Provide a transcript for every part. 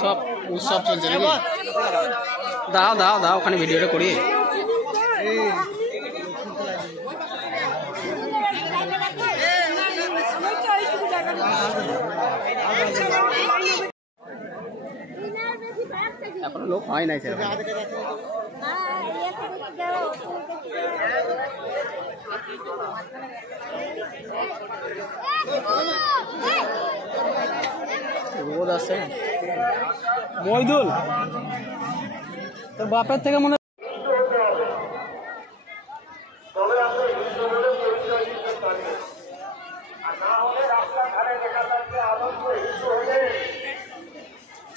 সব উৎসব চলছে নাকি? দাও দাও দাও ওখানে ভিডিওটা করি। এখনো লোক হয় নাই সেরকম। রোদ আসছে মইদুল তোর বাপের থেকে মনে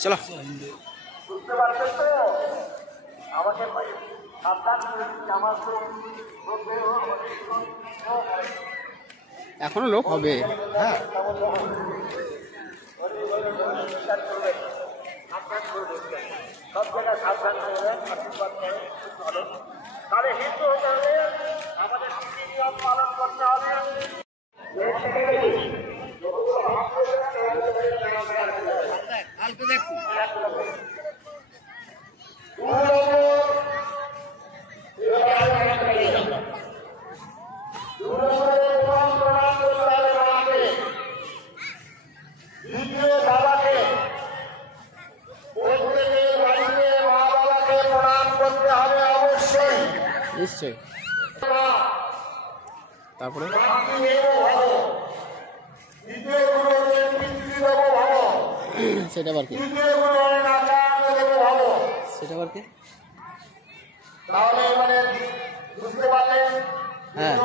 চলো এখনো লোক হবে। হ্যাঁ সব জায়গায় সাবধান করবেন, তাহলে হিন্দু হতে হলে আমাদের নীতি নিয়ম পালন করতে হবে। নিশ্চয়। তারপরে সেটা আবার কি? সেটা আবার কি? হ্যাঁ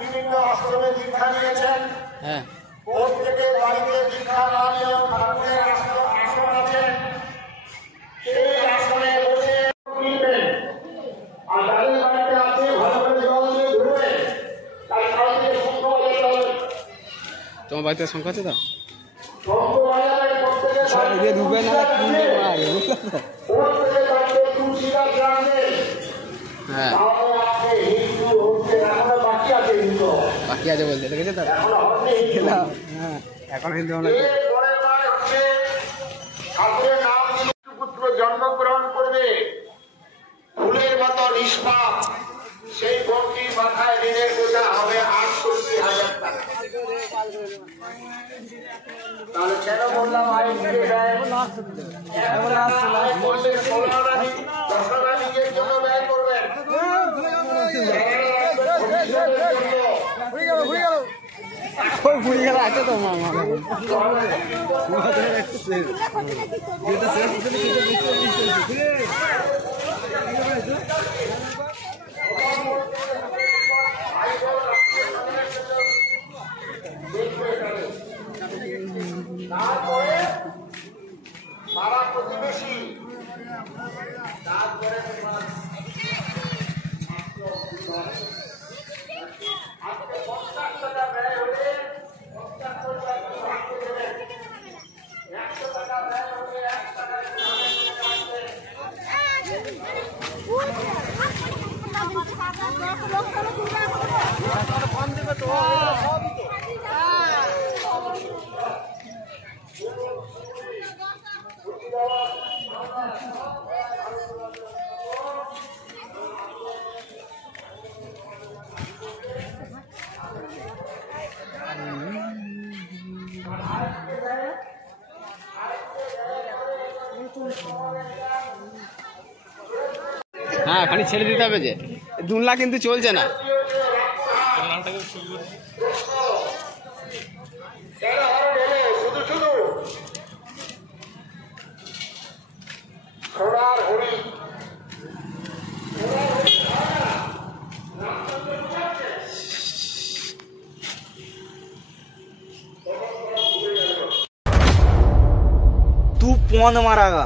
বিভিন্ন আশ্রমে দীক্ষা নিয়েছেন। হ্যাঁ প্রত্যেকের বাড়িতে দীক্ষা না নিয়েও ঠাকুরের আসন আছে, সেই আসনে বসে আর যাদের বাড়িতে আছে ভালো করে জল দিয়ে ধুবে, তাই কালকে শঙ্খ বাজাতে হবে। তোমার বাড়িতে শঙ্খ আছে তো? শঙ্খ বাজালে প্রত্যেকে ঢুকবে না তুলসী গাছ রাখবে। হ্যাঁ বাকি আছে বলতে দেখেছে তো? হ্যাঁ এখন হিন্দু পুত্র জন্মগ্রহণ করবে ফুলের মতো নিষ্পাপ, সেই বন্দির মাথায় ঋণের বোঝা হবে 68,000 টাকা। তাহলে কেন বললাম আইন থেকে ব্যয় দশরানীকে জন্য ব্যয় করবেন। আছে তো মামা তারপরে পাড়া প্রতিবেশী, তারপরে আজকে 50 টাকা ব্যয় হলে 50 টাকা ব্যয় হলে 1 টাকা হ্যাঁ খালি ছেড়ে দিতে হবে যে দুলনা কিন্তু চলছে না। तू पौन मारागा